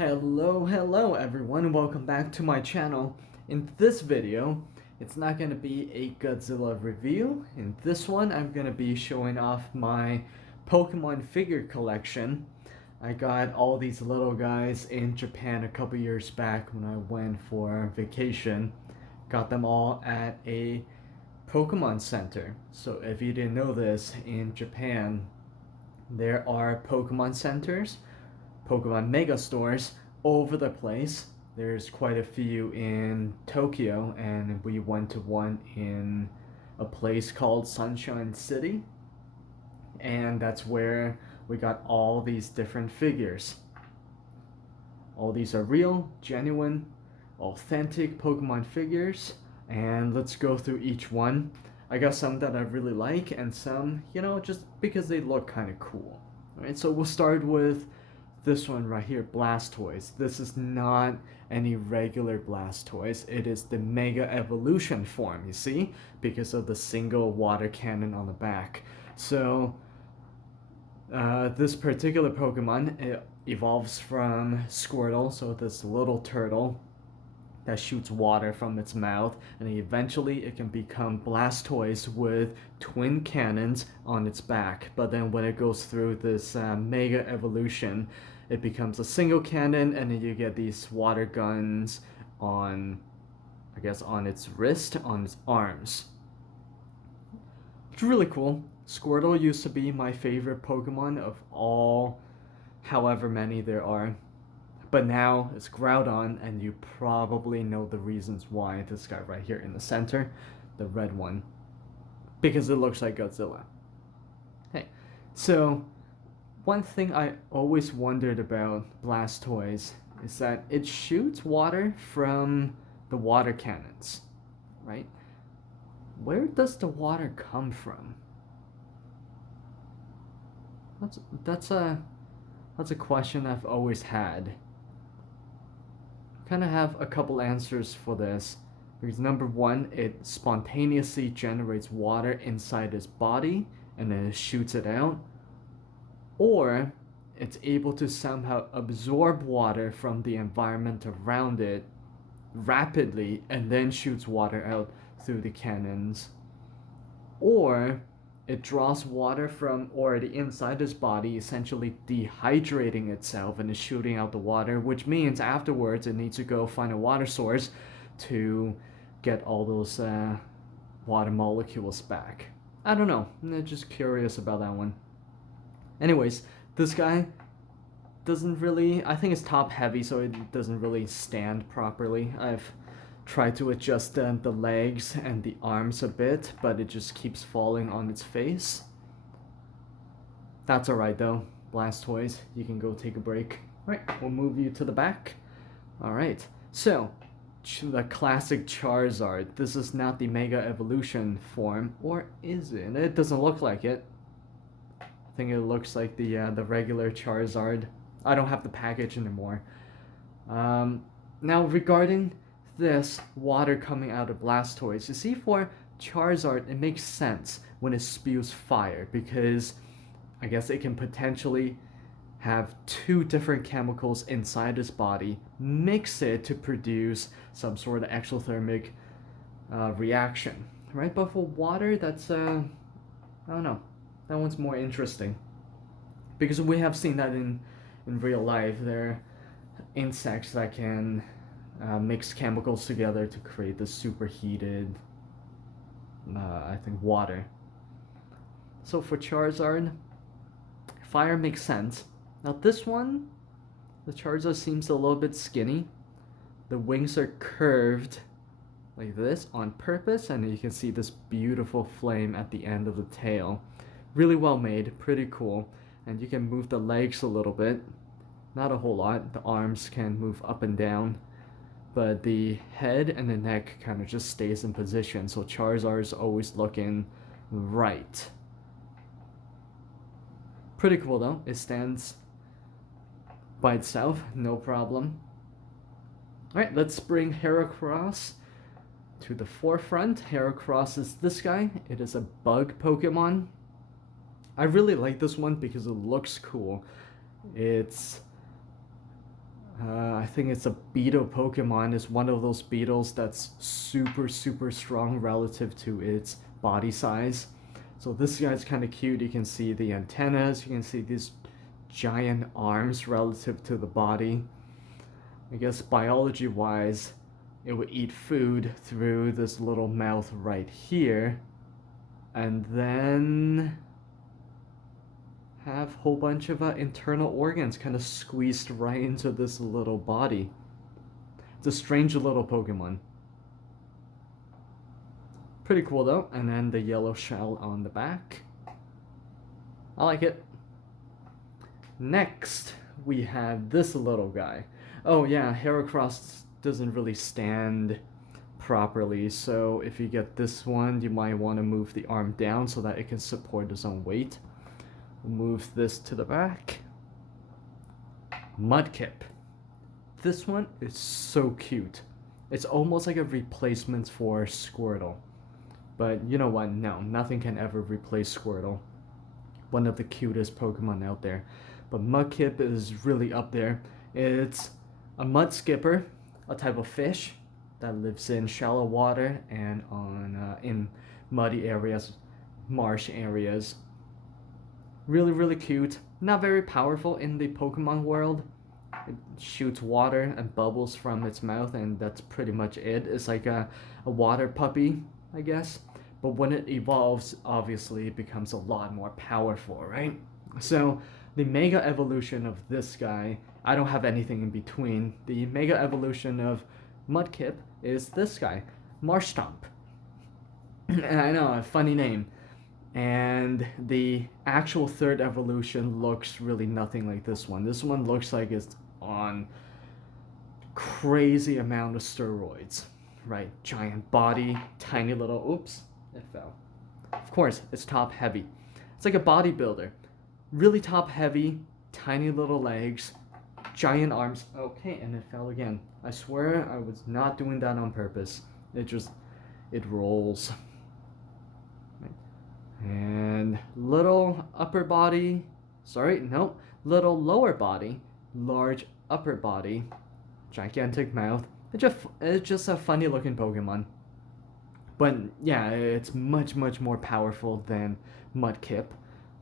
Hello everyone, welcome back to my channel. In this video, it's not going to be a Godzilla review. In this one, I'm going to be showing off my Pokemon figure collection. I got all these little guys in Japan a couple years back when I went for vacation. Got them all at a Pokemon Center. So if you didn't know this, in Japan, there are Pokemon centers, Pokemon mega stores all over the place. There's quite a few in Tokyo, and we went to one in a place called Sunshine City, and that's where we got all these different figures. All these are real, genuine, authentic Pokemon figures, and let's go through each one. I got some that I really like, and some, just because they look kind of cool. Alright, so we'll start with this one right here, Blastoise. This is not any regular Blastoise. It is the Mega Evolution form, you see? Because of the single water cannon on the back. So, this particular Pokemon evolves from Squirtle, so this little turtle that shoots water from its mouth, and eventually it can become Blastoise with twin cannons on its back. But then when it goes through this Mega Evolution, it becomes a single cannon, and then you get these water guns on, I guess, on its wrist, on its arms. It's really cool. Squirtle used to be my favorite Pokemon of all however many there are. But now it's Groudon, and you probably know the reasons why. This guy right here in the center, the red one, because it looks like Godzilla. Hey, so one thing I always wondered about Blastoise is that it shoots water from the water cannons, right? Where does the water come from? That's a question I've always had. Kind of have a couple answers for this, because number one, it spontaneously generates water inside its body and then it shoots it out, or it's able to somehow absorb water from the environment around it rapidly and then shoots water out through the cannons, or it draws water from already inside its body, essentially dehydrating itself and is shooting out the water, which means afterwards it needs to go find a water source to get all those water molecules back. I don't know, I'm just curious about that one. Anyways, this guy doesn't really, I think it's top heavy, so it doesn't really stand properly. I've tried to adjust the legs and the arms a bit, but it just keeps falling on its face. That's alright though, Blastoise, you can go take a break. Alright, we'll move you to the back. Alright, so, the classic Charizard. This is not the Mega Evolution form, or is it? It doesn't look like it. I think it looks like the regular Charizard. I don't have the package anymore. Now regarding this water coming out of Blastoise, you see, for Charizard it makes sense when it spews fire, because I guess it can potentially have two different chemicals inside its body, mix it to produce some sort of exothermic reaction, right? But for water, that's I don't know, that one's more interesting, because we have seen that in real life. There are insects that can mix chemicals together to create this superheated, I think, water. So for Charizard, fire makes sense. Now this one, the Charizard seems a little bit skinny. The wings are curved like this on purpose, and you can see this beautiful flame at the end of the tail. Really well made, pretty cool. And you can move the legs a little bit. Not a whole lot. The arms can move up and down, but the head and the neck kind of just stays in position, so Charizard is always looking right. Pretty cool though. It stands by itself, no problem. Alright, let's bring Heracross to the forefront. Heracross is this guy. It is a bug Pokemon. I really like this one because it looks cool. It's think it's a beetle Pokemon. It's one of those beetles that's super, super strong relative to its body size. So this guy's kind of cute. You can see the antennas. You can see these giant arms relative to the body. I guess biology-wise, it would eat food through this little mouth right here. And then have a whole bunch of internal organs kind of squeezed right into this little body. It's a strange little Pokemon. Pretty cool though. And then the yellow shell on the back. I like it. Next, we have this little guy. Oh yeah, Heracross doesn't really stand properly, so if you get this one, you might want to move the arm down so that it can support its own weight. Move this to the back. Mudkip. This one is so cute. It's almost like a replacement for Squirtle. But you know what? No, nothing can ever replace Squirtle. One of the cutest Pokemon out there. But Mudkip is really up there. It's a mud skipper, a type of fish that lives in shallow water and on in muddy areas, marsh areas. Really, really cute. Not very powerful in the Pokemon world. It shoots water and bubbles from its mouth, and that's pretty much it. It's like a water puppy, I guess. But when it evolves, obviously, it becomes a lot more powerful, right? So, the Mega Evolution of this guy, I don't have anything in between. The Mega Evolution of Mudkip is this guy, Marshtomp. And I know, a funny name. And the actual third evolution looks really nothing like this one. This one looks like it's on crazy amount of steroids, right? Giant body, tiny little, oops, it fell. Of course, it's top heavy. It's like a bodybuilder. Really top heavy, tiny little legs, giant arms. Okay, and it fell again. I swear I was not doing that on purpose. It rolls. And little upper body, little lower body, large upper body, gigantic mouth. It's just a funny looking Pokemon. But yeah, it's much, much more powerful than Mudkip.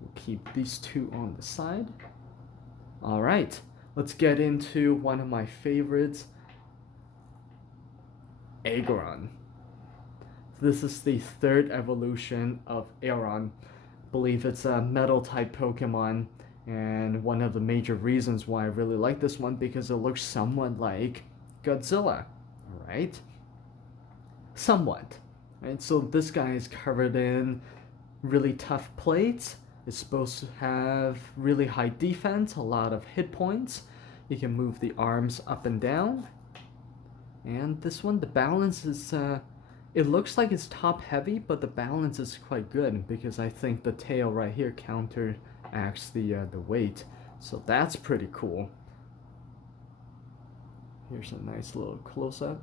We'll keep these two on the side. Alright, let's get into one of my favorites, Aggron. This is the third evolution of Aggron. I believe it's a metal type Pokemon, and one of the major reasons why I really like this one because it looks somewhat like Godzilla, right? Somewhat. Right? So this guy is covered in really tough plates. It's supposed to have really high defense, a lot of hit points. You can move the arms up and down. And this one, the balance is it looks like it's top heavy, but the balance is quite good because I think the tail right here counteracts the weight. So that's pretty cool. Here's a nice little close-up.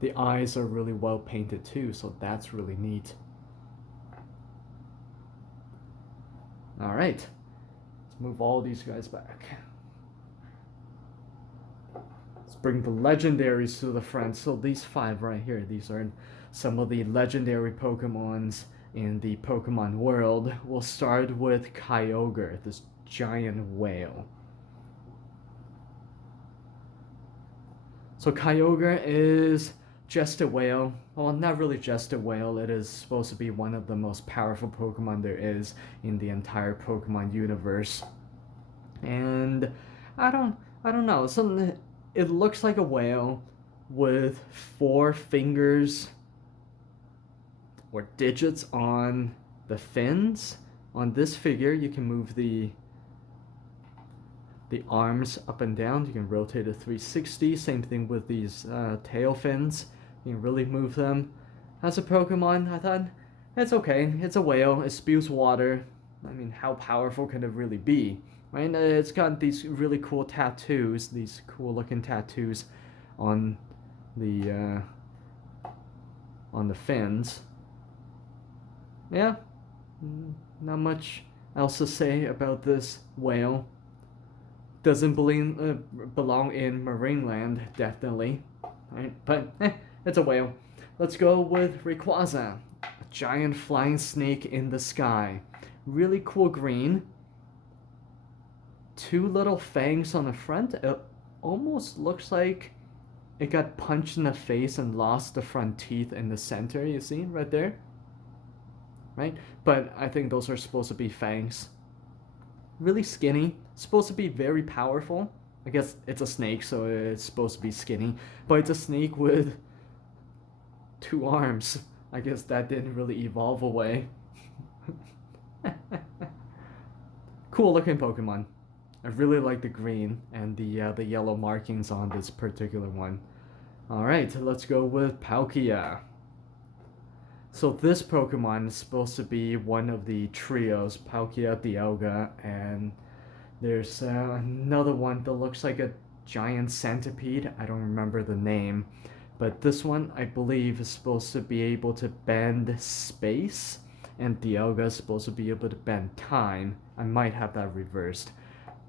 The eyes are really well painted too, so that's really neat. Alright, let's move all these guys back. Bring the legendaries to the front. So these 5 right here, these are some of the legendary Pokemons in the Pokemon world. We'll start with Kyogre, this giant whale. So Kyogre is just a whale. Well, not really just a whale. It is supposed to be one of the most powerful Pokemon there is in the entire Pokemon universe. And I don't know. It looks like a whale with 4 fingers or digits on the fins. On this figure, you can move the arms up and down. You can rotate it 360. Same thing with these tail fins. You can really move them. As a Pokemon, I thought, it's okay. It's a whale. It spews water. I mean, how powerful can it really be? Right? It's got these really cool tattoos, these cool looking tattoos on the fins. Yeah, not much else to say about this whale. Doesn't belong in Marineland, definitely. Right? But it's a whale. Let's go with Rayquaza, a giant flying snake in the sky. Really cool green. Two little fangs on the front. It almost looks like it got punched in the face and lost the front teeth in the center. You see right there? Right? But I think those are supposed to be fangs. Really skinny. Supposed to be very powerful. I guess it's a snake, so it's supposed to be skinny. But it's a snake with 2 arms. I guess that didn't really evolve away. Cool looking Pokemon. I really like the green and the yellow markings on this particular one. Alright, let's go with Palkia. So this Pokemon is supposed to be one of the trios, Palkia, Dialga, and there's another one that looks like a giant centipede. I don't remember the name. But this one, I believe, is supposed to be able to bend space, and Dialga is supposed to be able to bend time. I might have that reversed.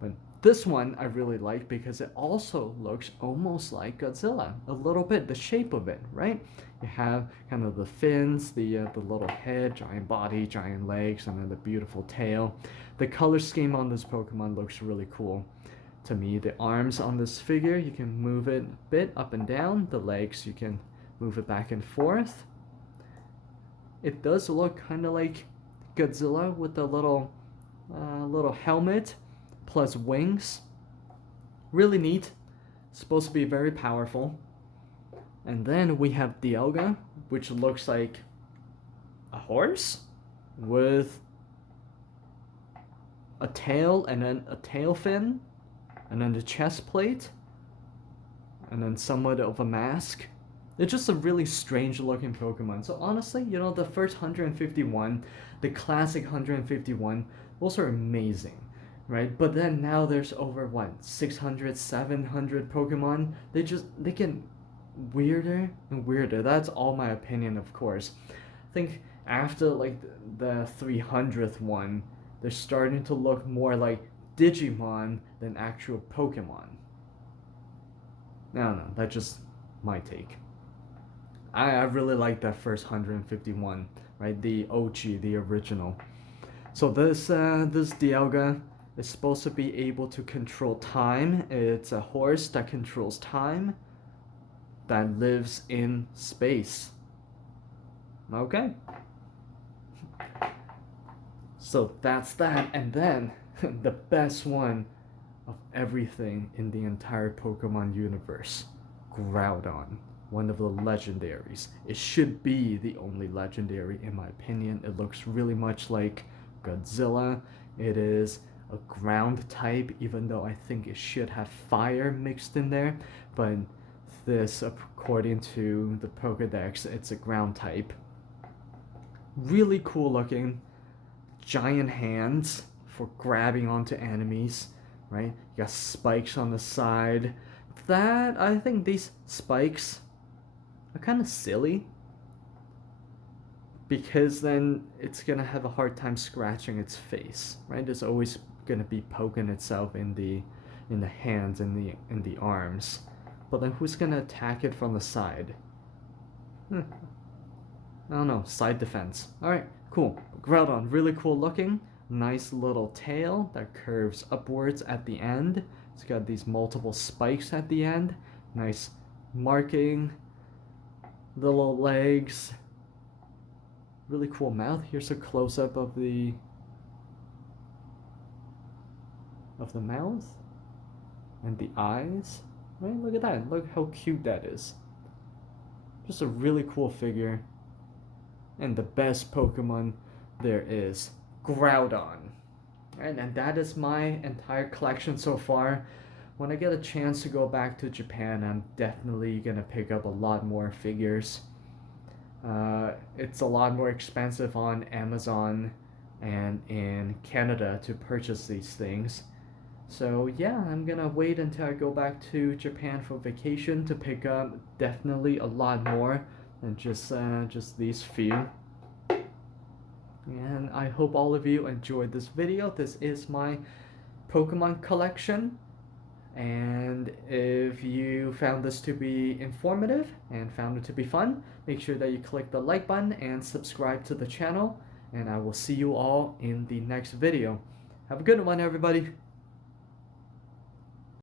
But this one I really like because it also looks almost like Godzilla. A little bit, the shape of it, right? You have kind of the fins, the little head, giant body, giant legs, and then the beautiful tail. The color scheme on this Pokemon looks really cool. To me, the arms on this figure, you can move it a bit up and down. The legs, you can move it back and forth. It does look kind of like Godzilla with the little helmet plus wings. Really neat. Supposed to be very powerful. And then we have Dialga, which looks like a horse with a tail and then a tail fin, and then the chest plate, and then somewhat of a mask. It's just a really strange looking Pokemon. So honestly, you know, the first 151, the classic 151, those are amazing, right? But then now there's over what, 600, 700 Pokemon. They get weirder and weirder. That's all my opinion, of course. I think after like the 300th one, they're starting to look more like Digimon than actual Pokemon. I don't know, that's just my take. I really like that first 151, right? The OG, the original. So this Dialga is supposed to be able to control time. It's a horse that controls time, that lives in space. Okay. So that's that, and then the best one of everything in the entire Pokemon universe, Groudon, one of the legendaries. It should be the only legendary in my opinion. It looks really much like Godzilla. It is a ground type, even though I think it should have fire mixed in there, but this, according to the Pokedex, it's a ground type. Really cool looking. Giant hands for grabbing onto enemies, right? You got spikes on the side. I think these spikes are kind of silly, because then it's gonna have a hard time scratching its face, right? It's always gonna be poking itself in the hands and in the arms. But then who's gonna attack it from the side? I don't know, side defense. Alright, cool. Groudon, really cool looking. Nice little tail that curves upwards at the end. It's got these multiple spikes at the end. Nice marking. Little legs. Really cool mouth. Here's a close-up of the mouth and the eyes. Right? Look at that. Look how cute that is. Just a really cool figure. And the best Pokemon there is, Groudon. Right? And that is my entire collection so far. When I get a chance to go back to Japan, I'm definitely gonna pick up a lot more figures. It's a lot more expensive on Amazon and in Canada to purchase these things. So yeah, I'm gonna wait until I go back to Japan for vacation to pick up definitely a lot more than just these few. And I hope all of you enjoyed this video. This is my Pokemon collection. And if you found this to be informative and found it to be fun, make sure that you click the like button and subscribe to the channel. And I will see you all in the next video. Have a good one, everybody.